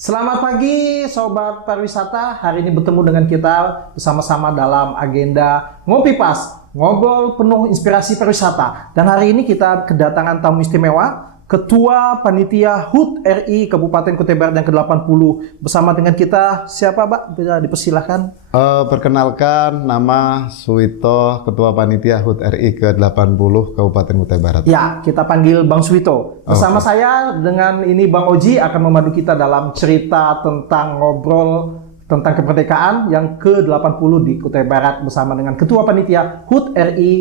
Selamat pagi Sobat Pariwisata, hari ini bertemu dengan kita bersama-sama dalam agenda Ngopi Pas, ngobrol penuh inspirasi pariwisata. Dan hari ini kita kedatangan tamu istimewa, Ketua Panitia HUT RI Kabupaten Kutai Barat yang ke-80. Bersama dengan kita, siapa Pak? Bisa dipersilahkan? Perkenalkan, nama Suwito, Ketua Panitia HUT RI ke-80 Kabupaten Kutai Barat. Ya, kita panggil Bang Suwito. Bersama saya dengan ini Bang Oji akan memandu kita dalam cerita tentang ngobrol tentang kemerdekaan yang ke-80 di Kutai Barat bersama dengan Ketua Panitia HUT RI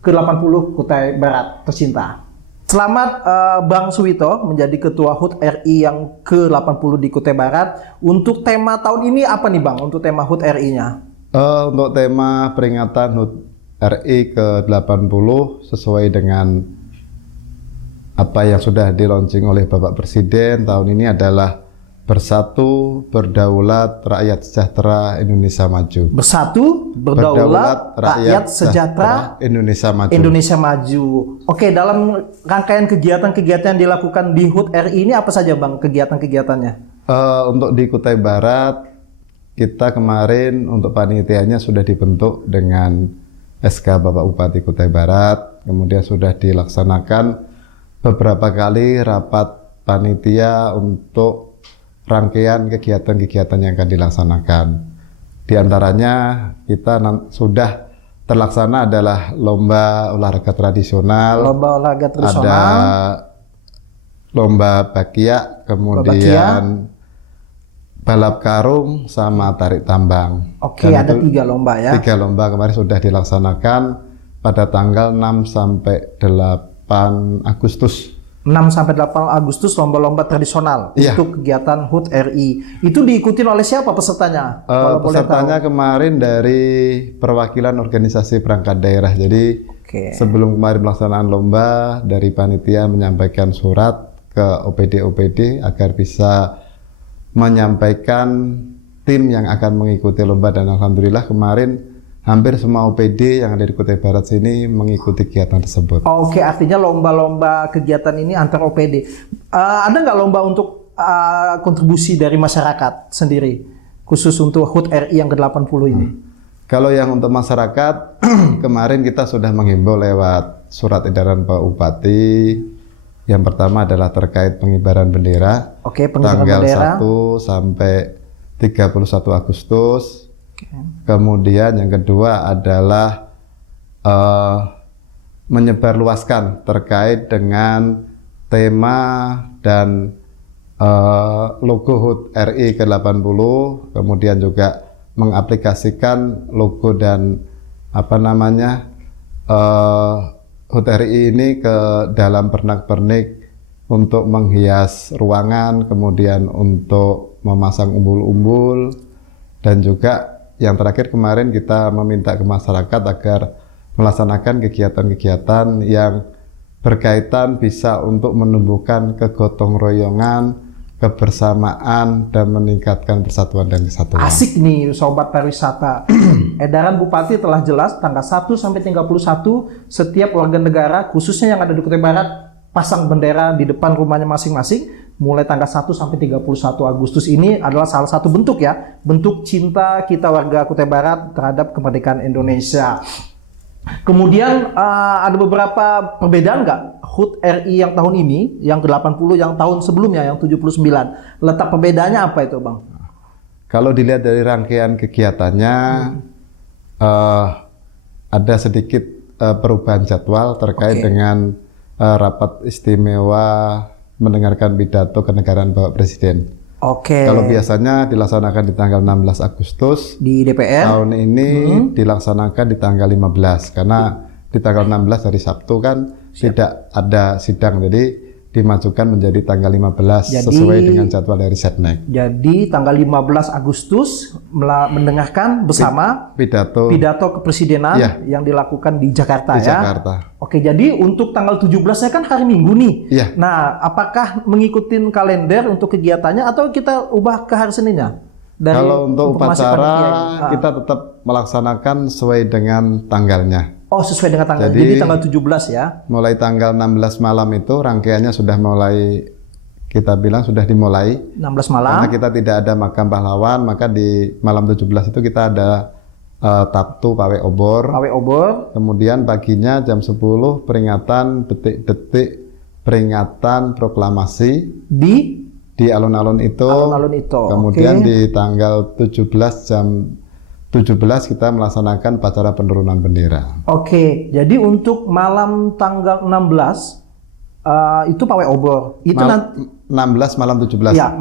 ke-80 Kutai Barat tercinta. Selamat Bang Suwito menjadi Ketua HUT RI yang ke-80 di Kutai Barat. Untuk tema tahun ini apa nih Bang, untuk tema HUT RI-nya? Untuk tema peringatan HUT RI ke-80 sesuai dengan apa yang sudah di-launching oleh Bapak Presiden tahun ini adalah Bersatu, Berdaulat, Rakyat Sejahtera, Indonesia Maju. Bersatu, Berdaulat, Rakyat Sejahtera, Indonesia Maju. Indonesia Maju. Oke, dalam rangkaian kegiatan-kegiatan yang dilakukan di HUT RI ini apa saja Bang kegiatan-kegiatannya? Untuk di Kutai Barat, kita kemarin untuk panitianya sudah dibentuk dengan SK Bapak Bupati Kutai Barat, kemudian sudah dilaksanakan beberapa kali rapat panitia untuk rangkaian kegiatan-kegiatan yang akan dilaksanakan. Di antaranya kita sudah terlaksana adalah lomba olahraga tradisional. Lomba olahraga tradisional. Ada lomba bakia, kemudian balap karung sama tarik tambang. Oke, ada 3 lomba ya. 3 lomba kemarin sudah dilaksanakan pada tanggal 6 sampai 8 Agustus. 6 sampai 8 Agustus lomba-lomba tradisional untuk kegiatan HUT RI. Itu diikuti oleh siapa pesertanya? Pesertanya kemarin dari perwakilan organisasi perangkat daerah. Jadi sebelum kemarin pelaksanaan lomba, dari panitia menyampaikan surat ke OPD agar bisa menyampaikan tim yang akan mengikuti lomba, dan alhamdulillah kemarin hampir semua OPD yang ada di Kutai Barat sini mengikuti kegiatan tersebut. Oke, artinya lomba-lomba kegiatan ini antar OPD. Ada nggak lomba untuk kontribusi dari masyarakat sendiri, khusus untuk HUT RI yang ke-80 ini? Kalau yang untuk masyarakat, kemarin kita sudah menghimbau lewat surat edaran Pak Bupati. Yang pertama adalah terkait pengibaran bendera. Oke, pengibaran tanggal bendera. 1 sampai 31 Agustus. Kemudian yang kedua adalah menyebarluaskan terkait dengan tema dan logo HUT RI ke-80, kemudian juga mengaplikasikan logo dan HUT RI ini ke dalam pernak-pernik untuk menghias ruangan, kemudian untuk memasang umbul-umbul, dan juga yang terakhir kemarin kita meminta ke masyarakat agar melaksanakan kegiatan-kegiatan yang berkaitan bisa untuk menumbuhkan kegotong royongan, kebersamaan, dan meningkatkan persatuan dan kesatuan. Asik nih Sobat Pariwisata. Edaran Bupati telah jelas tanggal 1 sampai 31 setiap warga negara khususnya yang ada di Kutai Barat pasang bendera di depan rumahnya masing-masing. Mulai tanggal 1 sampai 31 Agustus ini adalah salah satu bentuk ya, bentuk cinta kita warga Kutai Barat terhadap kemerdekaan Indonesia. Kemudian ada beberapa perbedaan nggak HUT RI yang tahun ini, yang ke-80, yang tahun sebelumnya, yang 79. Letak perbedaannya apa itu Bang? Kalau dilihat dari rangkaian kegiatannya, ada sedikit perubahan jadwal terkait dengan rapat istimewa mendengarkan pidato kenegaraan Bapak Presiden. Kalau biasanya dilaksanakan di tanggal 16 Agustus di DPR, tahun ini dilaksanakan di tanggal 15 karena di tanggal 16 hari Sabtu kan tidak ada sidang, jadi dimajukan menjadi tanggal 15 sesuai dengan jadwal dari Setnek. Jadi tanggal 15 Agustus mendengarkan bersama pidato kepresidenan yang dilakukan di Jakarta ya. Jakarta. Oke, jadi untuk tanggal 17-nya kan hari Minggu nih. Iya. Nah, apakah mengikuti kalender untuk kegiatannya atau kita ubah ke hari Seninnya? Kalau untuk upacara kita tetap melaksanakan sesuai dengan tanggalnya. Oh, sesuai dengan tanggal. Jadi tanggal 17 ya. Mulai tanggal 16 malam itu rangkaiannya sudah mulai kita bilang sudah dimulai. 16 malam. Karena kita tidak ada makam pahlawan, maka di malam 17 itu kita ada Tabtu Pawai Obor. Pawai Obor. Kemudian paginya jam 10 peringatan detik-detik peringatan proklamasi di alun-alun itu. Alun-alun itu. Kemudian di tanggal 17 jam 17 kita melaksanakan upacara penurunan bendera. Oke, jadi untuk malam tanggal 16 itu Pawai Obor. Itu nanti 16 malam 17. ya,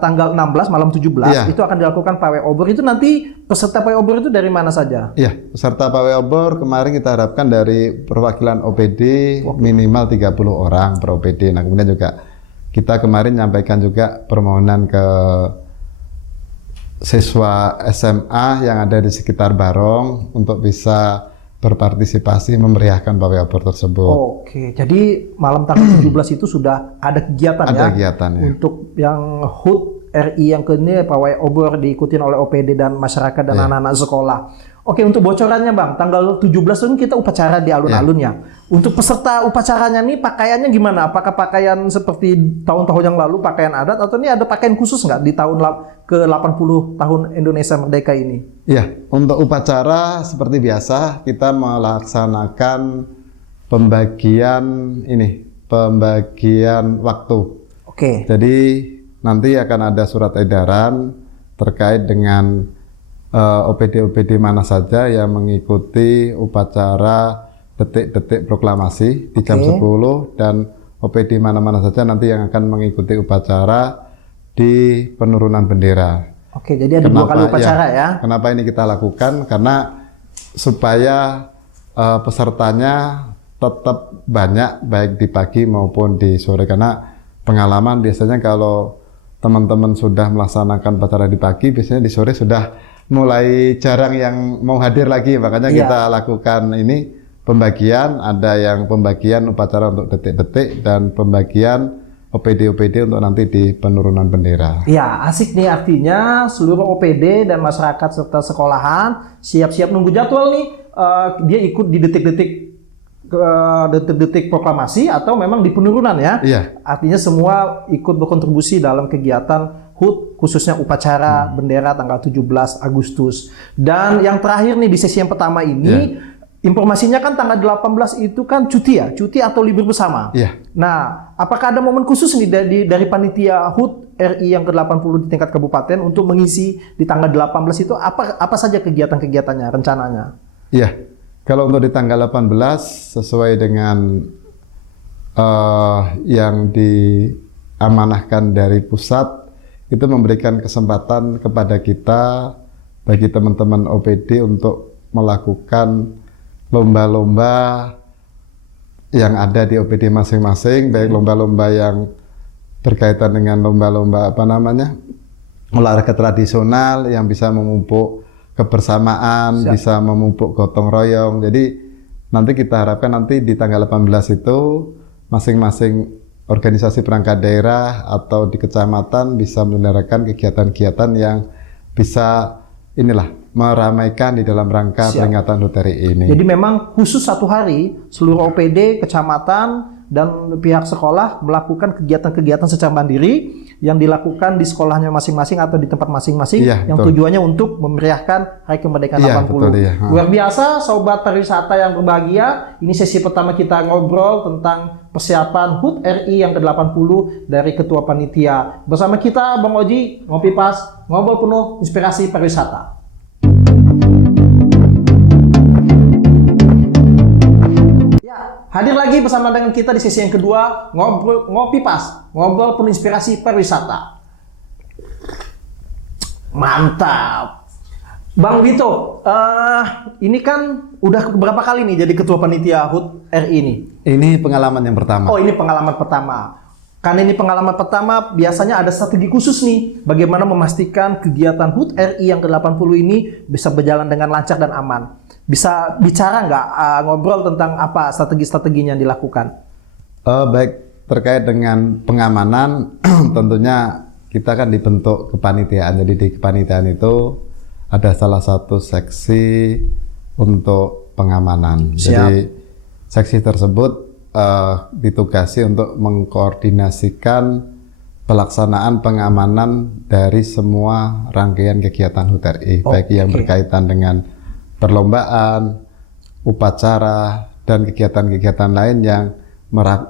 tanggal 16 malam 17 Iya. itu akan dilakukan Pawai Obor. Itu nanti peserta Pawai Obor itu dari mana saja? Iya, peserta Pawai Obor kemarin kita harapkan dari perwakilan OPD minimal 30 orang per OPD. Nah, kemudian juga kita kemarin menyampaikan juga permohonan ke siswa SMA yang ada di sekitar Barong untuk bisa berpartisipasi memeriahkan Pawai Obor tersebut. Oke, jadi malam tanggal 17 itu sudah ada kegiatan Ada ya? kegiatan ya. Untuk yang HUT RI yang ke ini Pawai Obor diikuti oleh OPD dan masyarakat dan Iya. anak-anak sekolah. Oke, untuk bocorannya Bang, tanggal 17 itu kita upacara di alun-alunnya. Untuk peserta upacaranya nih pakaiannya gimana? Apakah pakaian seperti tahun-tahun yang lalu, pakaian adat, atau ini ada pakaian khusus nggak di tahun ke-80 tahun Indonesia Merdeka ini? Iya, untuk upacara seperti biasa kita melaksanakan pembagian waktu. Oke. Jadi nanti akan ada surat edaran terkait dengan OPD-OPD mana saja yang mengikuti upacara detik-detik proklamasi di jam 10 dan OPD mana-mana saja nanti yang akan mengikuti upacara di penurunan bendera. Oke, jadi ada dua kali upacara ya? Kenapa ini kita lakukan? Karena supaya pesertanya tetap banyak baik di pagi maupun di sore. Karena pengalaman biasanya kalau teman-teman sudah melaksanakan upacara di pagi, biasanya di sore sudah mulai jarang yang mau hadir lagi. Makanya kita lakukan ini pembagian, ada yang pembagian upacara untuk detik-detik dan pembagian OPD-OPD untuk nanti di penurunan bendera. Ya, asik nih, artinya seluruh OPD dan masyarakat serta sekolahan siap-siap nunggu jadwal nih. Dia ikut di detik-detik proklamasi atau memang di penurunan ya. Iya. Artinya semua ikut berkontribusi dalam kegiatan HUT, khususnya upacara bendera tanggal 17 Agustus. Dan yang terakhir nih di sesi yang pertama ini, informasinya kan tanggal 18 itu kan cuti ya, cuti atau libur bersama. Iya. Nah, apakah ada momen khusus nih dari panitia HUT RI yang ke-80 di tingkat kabupaten untuk mengisi di tanggal 18 itu apa saja kegiatan-kegiatannya, rencananya? Iya. Kalau untuk di tanggal 18 sesuai dengan yang diamanahkan dari pusat, itu memberikan kesempatan kepada kita bagi teman-teman OPD untuk melakukan lomba-lomba yang ada di OPD masing-masing, baik lomba-lomba yang berkaitan dengan lomba-lomba olahraga tradisional yang bisa memupuk kebersamaan, bisa memupuk gotong royong. Jadi nanti kita harapkan nanti di tanggal 18 itu masing-masing organisasi perangkat daerah atau di kecamatan bisa menyelenggarakan kegiatan-kegiatan yang bisa meramaikan di dalam rangka peringatan HUT RI ini. Jadi memang khusus satu hari seluruh OPD, kecamatan dan pihak sekolah melakukan kegiatan-kegiatan secara mandiri yang dilakukan di sekolahnya masing-masing atau di tempat masing-masing yang tujuannya untuk memeriahkan Hari Kemerdekaan 80. Luar biasa Sobat Pariwisata yang berbahagia. Ini sesi pertama kita ngobrol tentang persiapan HUT RI yang ke-80 dari Ketua Panitia. Bersama kita Bang Oji, Ngopi Pas, ngobrol penuh inspirasi pariwisata. Hadir lagi bersama dengan kita di sesi yang kedua, Ngopi Pas, ngobrol penuh inspirasi pariwisata. Mantap. Bang Vito, ini kan udah berapa kali nih jadi ketua panitia HUT RI ini? Ini pengalaman yang pertama. Oh, ini pengalaman pertama. Karena ini pengalaman pertama, biasanya ada strategi khusus nih, bagaimana memastikan kegiatan HUT RI yang ke-80 ini bisa berjalan dengan lancar dan aman. Bisa bicara nggak, ngobrol tentang apa strategi-strateginya yang dilakukan? Baik, terkait dengan pengamanan, tentunya kita kan dibentuk kepanitiaan. Jadi di kepanitiaan itu ada salah satu seksi untuk pengamanan. Jadi seksi tersebut ditugasi untuk mengkoordinasikan pelaksanaan pengamanan dari semua rangkaian kegiatan HUT RI, baik yang berkaitan dengan perlombaan, upacara, dan kegiatan-kegiatan lain yang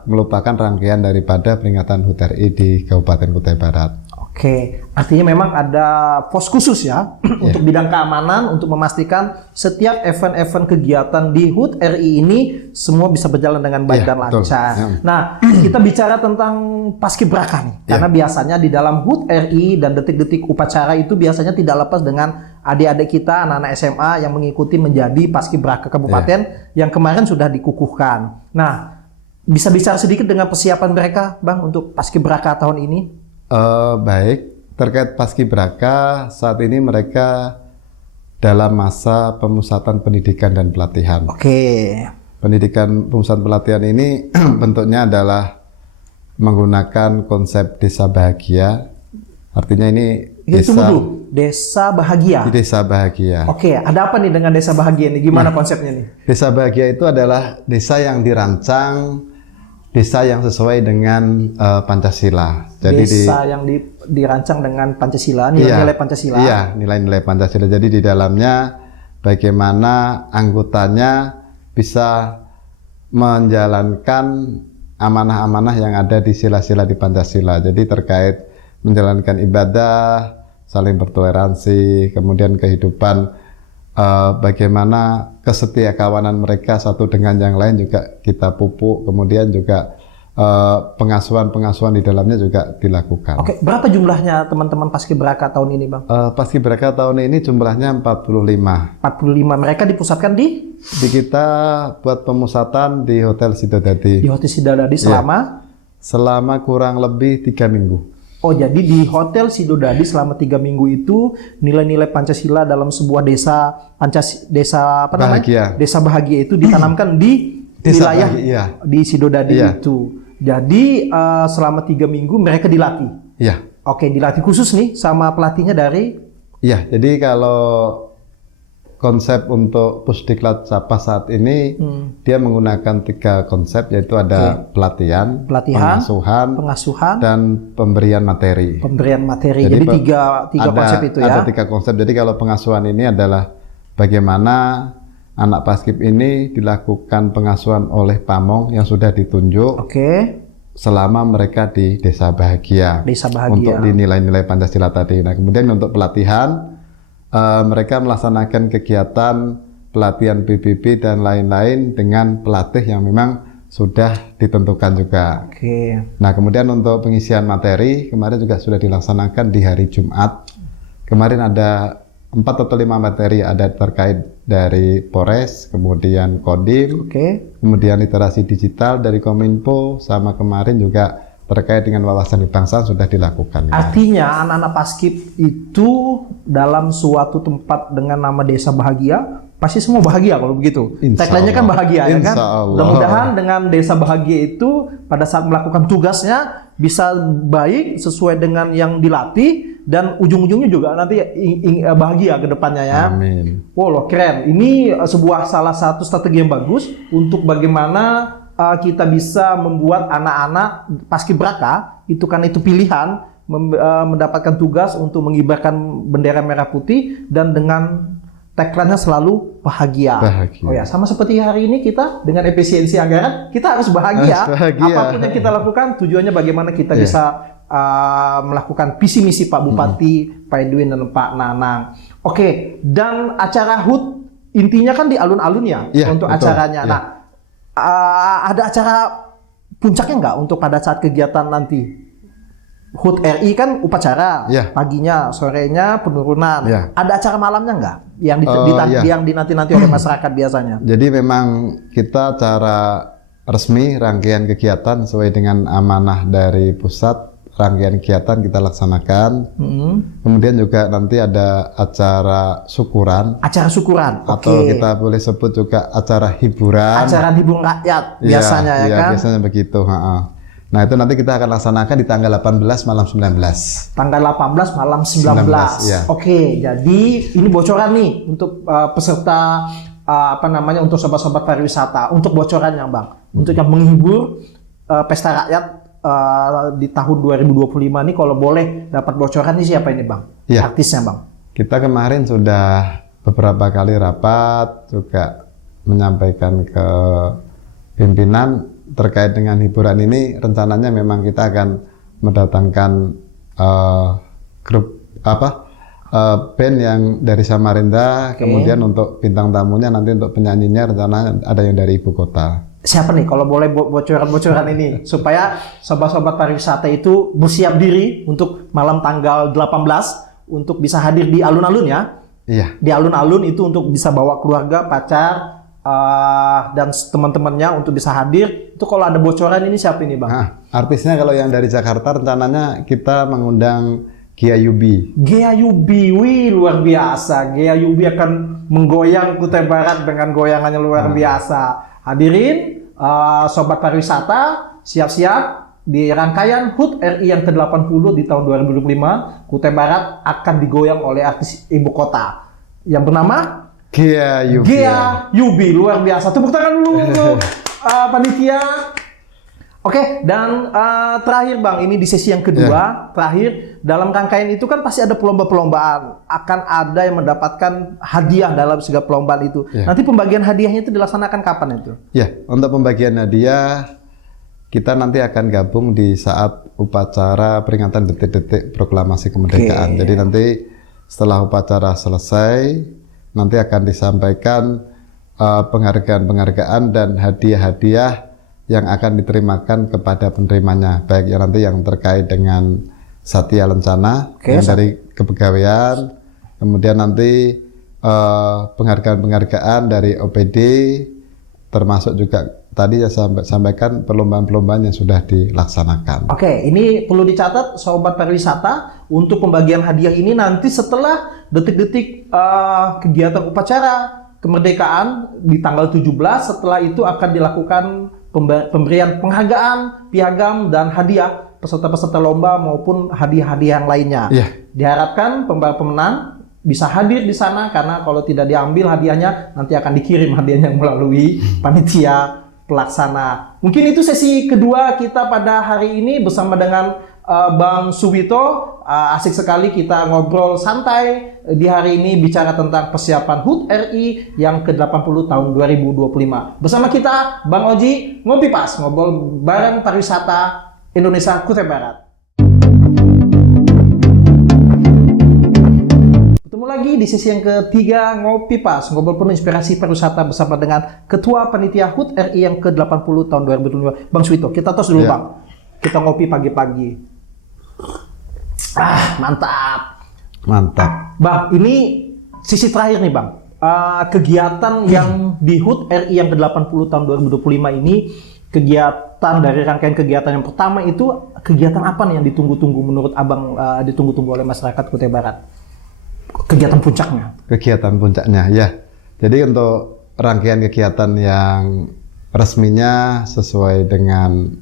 merupakan rangkaian daripada peringatan HUT RI di Kabupaten Kutai Barat. Oke, artinya memang ada pos khusus ya untuk bidang keamanan, untuk memastikan setiap event-event kegiatan di HUT RI ini semua bisa berjalan dengan baik dan lancar. Nah, kita bicara tentang paskibraka nih, karena biasanya di dalam HUT RI dan detik-detik upacara itu biasanya tidak lepas dengan adik-adik kita, anak-anak SMA yang mengikuti menjadi paskibraka kabupaten yang kemarin sudah dikukuhkan. Nah, bisa bicara sedikit dengan persiapan mereka, Bang, untuk paskibraka tahun ini? Baik, terkait paskibraka saat ini mereka dalam masa pemusatan pendidikan dan pelatihan. Pemusatan pelatihan ini bentuknya adalah menggunakan konsep desa bahagia. Artinya ini desa bahagia. Desa bahagia. Oke, ada apa nih dengan desa bahagia ini? Gimana konsepnya nih? Desa bahagia itu adalah desa yang dirancang, desa yang sesuai dengan Pancasila. Jadi desa yang dirancang dengan Pancasila, nilai-nilai Pancasila. Iya, nilai-nilai Pancasila. Jadi di dalamnya bagaimana anggotanya bisa menjalankan amanah-amanah yang ada di sila-sila di Pancasila. Jadi terkait menjalankan ibadah, saling bertoleransi, kemudian kehidupan bagaimana kesetiakawanan mereka satu dengan yang lain juga kita pupuk, kemudian juga pengasuhan-pengasuhan di dalamnya juga dilakukan. Oke, berapa jumlahnya teman-teman paskibraka tahun ini, Bang? Paskibraka tahun ini jumlahnya 45. 45. Mereka dipusatkan di kita buat pemusatan di Hotel Sidodadi. Di Hotel Sidodadi selama kurang lebih 3 minggu. Oh, jadi di Hotel Sidodadi selama 3 minggu itu nilai-nilai Pancasila dalam sebuah desa Desa bahagia itu ditanamkan di wilayah di Sidodadi itu. Jadi selama 3 minggu mereka dilatih. Iya. Oke, dilatih khusus nih sama pelatihnya dari. Iya. Jadi kalau konsep untuk Pusdiklat Sapa saat ini dia menggunakan 3 konsep, yaitu ada pelatihan, pengasuhan, dan pemberian materi. Jadi tiga konsep itu ya. Ada 3 konsep. Jadi kalau pengasuhan ini adalah bagaimana anak paskib ini dilakukan pengasuhan oleh pamong yang sudah ditunjuk selama mereka di desa bahagia. Untuk di nilai-nilai Pancasila tadi. Nah, kemudian untuk pelatihan mereka melaksanakan kegiatan pelatihan PBB dan lain-lain dengan pelatih yang memang sudah ditentukan juga. Nah, kemudian untuk pengisian materi kemarin juga sudah dilaksanakan di hari Jumat. Kemarin ada 4 atau 5 materi, ada terkait dari Polres, kemudian Kodim, kemudian literasi digital dari Kominfo, sama kemarin juga terkait dengan wawasan kebangsaan sudah dilakukan. Artinya anak-anak paskib itu dalam suatu tempat dengan nama Desa Bahagia pasti semua bahagia kalau begitu. Tagline-nya kan bahagia ya kan. Mudah-mudahan dengan Desa Bahagia itu pada saat melakukan tugasnya bisa baik sesuai dengan yang dilatih dan ujung-ujungnya juga nanti bahagia ke depannya ya. Amin. Wow, keren. Ini salah satu strategi yang bagus untuk bagaimana kita bisa membuat anak-anak paskibraka itu kan itu pilihan mendapatkan tugas untuk mengibarkan bendera merah putih dan dengan tagline-nya selalu bahagia. Oh ya, sama seperti hari ini kita dengan efisiensi anggaran kita harus bahagia. Apapun yang kita lakukan tujuannya bagaimana kita bisa melakukan visi misi Pak Bupati, Pak Edwin dan Pak Nanang. Oke, dan acara HUT intinya kan di alun-alun ya untuk acaranya. Nah, ada acara puncaknya nggak untuk pada saat kegiatan nanti? HUT RI kan upacara, paginya, sorenya penurunan. Ada acara malamnya nggak? Yang dinanti-nanti oleh masyarakat biasanya? Jadi memang kita cara resmi rangkaian kegiatan sesuai dengan amanah dari pusat, rangkaian kegiatan kita laksanakan. Kemudian juga nanti ada acara syukuran. Acara syukuran, atau kita boleh sebut juga acara hiburan. Acara hiburan rakyat biasanya ya kan? Biasanya begitu. Nah, itu nanti kita akan laksanakan di tanggal 18 malam 19. Tanggal 18 malam 19. Oke, jadi ini bocoran nih untuk peserta untuk sobat-sobat pariwisata. Untuk bocorannya, Bang. Untuk yang menghibur pesta rakyat di tahun 2025 ini kalau boleh dapat bocoran ini siapa ini Bang? Iya. Artisnya Bang. Kita kemarin sudah beberapa kali rapat juga menyampaikan ke pimpinan terkait dengan hiburan ini. Rencananya memang kita akan mendatangkan grup band yang dari Samarinda, kemudian untuk bintang tamunya nanti untuk penyanyinya rencananya ada yang dari ibu kota. Siapa nih kalau boleh bocoran ini supaya sobat-sobat pariwisata itu bersiap diri untuk malam tanggal 18 untuk bisa hadir di alun-alun ya. Iya. Di alun-alun itu untuk bisa bawa keluarga, pacar dan teman-temannya untuk bisa hadir. Itu kalau ada bocoran ini siapa ini Bang? Nah, artisnya kalau yang dari Jakarta rencananya kita mengundang Gia Yubi. Gia Yubi, wih luar biasa. Gia Yubi akan menggoyang Kutai Barat dengan goyangannya luar biasa. Hadirin, sobat pariwisata, siap-siap di rangkaian HUT RI yang ke-80 di tahun 2025, Kutai Barat akan digoyang oleh artis ibu kota yang bernama Gia Yubi. Gia Yubi, luar biasa. Tepuk tangan dulu untuk panitia. Oke, dan terakhir Bang, ini di sesi yang kedua, terakhir dalam rangkaian itu kan pasti ada perlombaan, akan ada yang mendapatkan hadiah dalam segala perlombaan itu. Nanti pembagian hadiahnya itu dilaksanakan kapan itu? Ya, untuk pembagian hadiah kita nanti akan gabung di saat upacara peringatan detik-detik proklamasi kemerdekaan. Jadi nanti setelah upacara selesai, nanti akan disampaikan penghargaan-penghargaan dan hadiah-hadiah yang akan diterimakan kepada penerimanya, baik yang nanti yang terkait dengan Satya Lencana, yang dari kepegawaian, kemudian nanti penghargaan-penghargaan dari OPD, termasuk juga tadi saya sampaikan perlombaan-perlombaan yang sudah dilaksanakan. Oke, ini perlu dicatat sobat pariwisata, untuk pembagian hadiah ini nanti setelah detik-detik kegiatan upacara kemerdekaan di tanggal 17, setelah itu akan dilakukan pemberian penghargaan, piagam, dan hadiah peserta-peserta lomba maupun hadiah-hadiah yang lainnya. Diharapkan pembalap pemenang bisa hadir di sana, karena kalau tidak diambil hadiahnya nanti akan dikirim hadiahnya melalui panitia pelaksana. Mungkin itu sesi kedua kita pada hari ini bersama dengan Bang Suwito. Asik sekali kita ngobrol santai di hari ini bicara tentang persiapan HUT RI yang ke-80 tahun 2025. Bersama kita Bang Oji, Ngopi Pas, ngobrol bareng pariwisata Indonesia Kutai Barat. Ketemu lagi di sesi yang ketiga Ngopi Pas, ngobrol penuh inspirasi pariwisata bersama dengan Ketua Panitia HUT RI yang ke-80 tahun 2025. Bang Suwito, kita tos dulu Bang. Kita ngopi pagi-pagi. Mantap. Mantap. Bang, ini sisi terakhir nih Bang. Kegiatan yang di HUT RI yang ke-80 tahun 2025 ini, kegiatan dari rangkaian kegiatan yang pertama itu, kegiatan apa nih yang ditunggu-tunggu menurut Abang, ditunggu-tunggu oleh masyarakat Kutai Barat? Kegiatan puncaknya. Kegiatan puncaknya, ya. Jadi untuk rangkaian kegiatan yang resminya sesuai dengan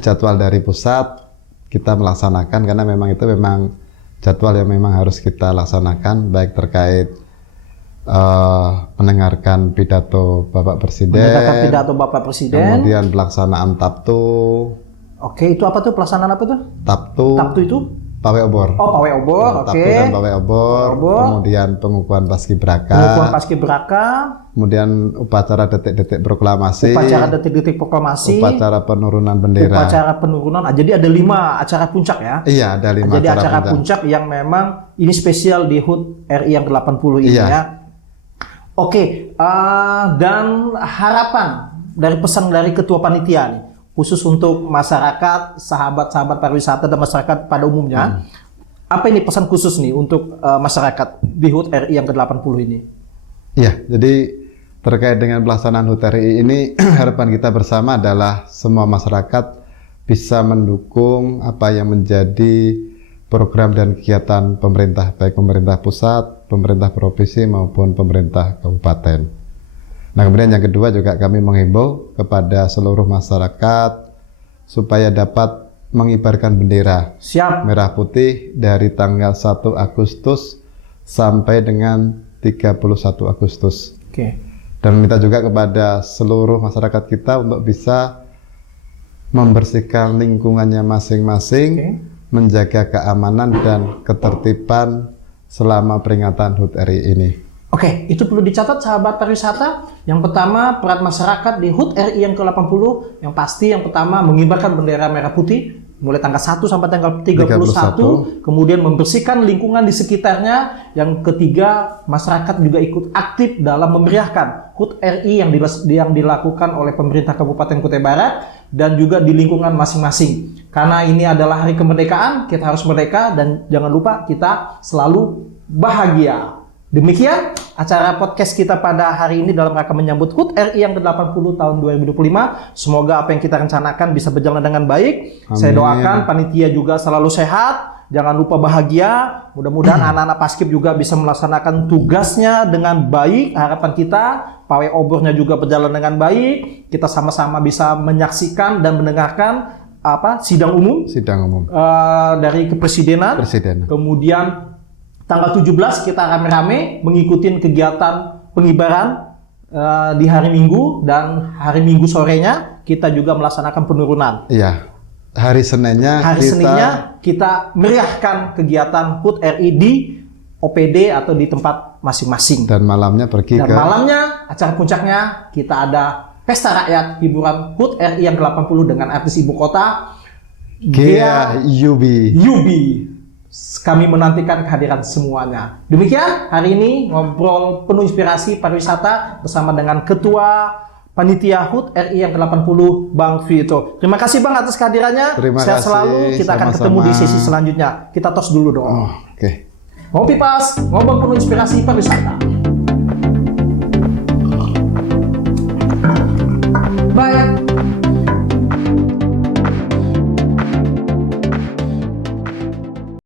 jadwal dari pusat, kita melaksanakan, karena memang itu memang jadwal yang memang harus kita laksanakan, baik terkait mendengarkan pidato Bapak Presiden, kemudian pelaksanaan Tabtu. Oke, itu apa tuh, pelaksanaan apa tuh? Tabtu itu? Pawai obor. Oh, pawai obor, oke. Tabtu dan pawai obor, kemudian pengukuhan paskibraka. Kemudian upacara detik-detik proklamasi. Upacara penurunan bendera. Jadi ada 5 acara puncak ya? Iya, ada 5 jadi acara puncak yang memang ini spesial di HUT RI yang ke-80 ini ya. Oke, dan harapan dari pesan dari Ketua Panitia nih, khusus untuk masyarakat, sahabat-sahabat pariwisata dan masyarakat pada umumnya, apa ini pesan khusus nih untuk masyarakat di HUT RI yang ke-80 ini? Iya, jadi terkait dengan pelaksanaan HUT RI ini, harapan kita bersama adalah semua masyarakat bisa mendukung apa yang menjadi program dan kegiatan pemerintah, baik pemerintah pusat, pemerintah provinsi maupun pemerintah kabupaten. Nah, kemudian yang kedua juga kami menghimbau kepada seluruh masyarakat supaya dapat mengibarkan bendera merah putih dari tanggal 1 Agustus sampai dengan 31 Agustus. Dan minta juga kepada seluruh masyarakat kita untuk bisa membersihkan lingkungannya masing-masing, menjaga keamanan dan ketertiban selama peringatan HUT RI ini. Oke, itu perlu dicatat sahabat pariwisata. Yang pertama, peran masyarakat di HUT RI yang ke-80, yang pasti yang pertama mengibarkan bendera merah putih mulai tanggal 1 sampai tanggal 31, kemudian membersihkan lingkungan di sekitarnya. Yang ketiga, masyarakat juga ikut aktif dalam memeriahkan HUT RI yang dilakukan oleh pemerintah Kabupaten Kutai Barat dan juga di lingkungan masing-masing. Karena ini adalah hari kemerdekaan, kita harus merdeka dan jangan lupa kita selalu bahagia. Demikian acara podcast kita pada hari ini dalam rangka menyambut HUT RI yang ke-80 tahun 2025. Semoga apa yang kita rencanakan bisa berjalan dengan baik. Amin. Saya doakan panitia juga selalu sehat, jangan lupa bahagia. Mudah-mudahan anak-anak Paskib juga bisa melaksanakan tugasnya dengan baik. Harapan kita pawai obornya juga berjalan dengan baik. Kita sama-sama bisa menyaksikan dan mendengarkan sidang umum dari kepresidenan. Kemudian tanggal 17 kita rame-rame mengikuti kegiatan pengibaran di hari Minggu, dan hari Minggu sorenya kita juga melaksanakan penurunan. Iya. Hari Seninnya kita meriahkan kegiatan HUT RI di OPD atau di tempat masing-masing. Dan malamnya malamnya acara puncaknya kita ada pesta rakyat hiburan HUT RI yang ke-80 dengan artis ibu kota Ghea Yubi. Kami menantikan kehadiran semuanya. Demikian hari ini ngobrol penuh inspirasi pariwisata bersama dengan Ketua Panitia HUT RI yang ke-80 Bang Vito. Terima kasih Bang atas kehadirannya. Sehat selalu. Kita akan ketemu di sesi selanjutnya. Kita tos dulu dong. Oke. Ngopi pas, ngobrol penuh inspirasi pariwisata.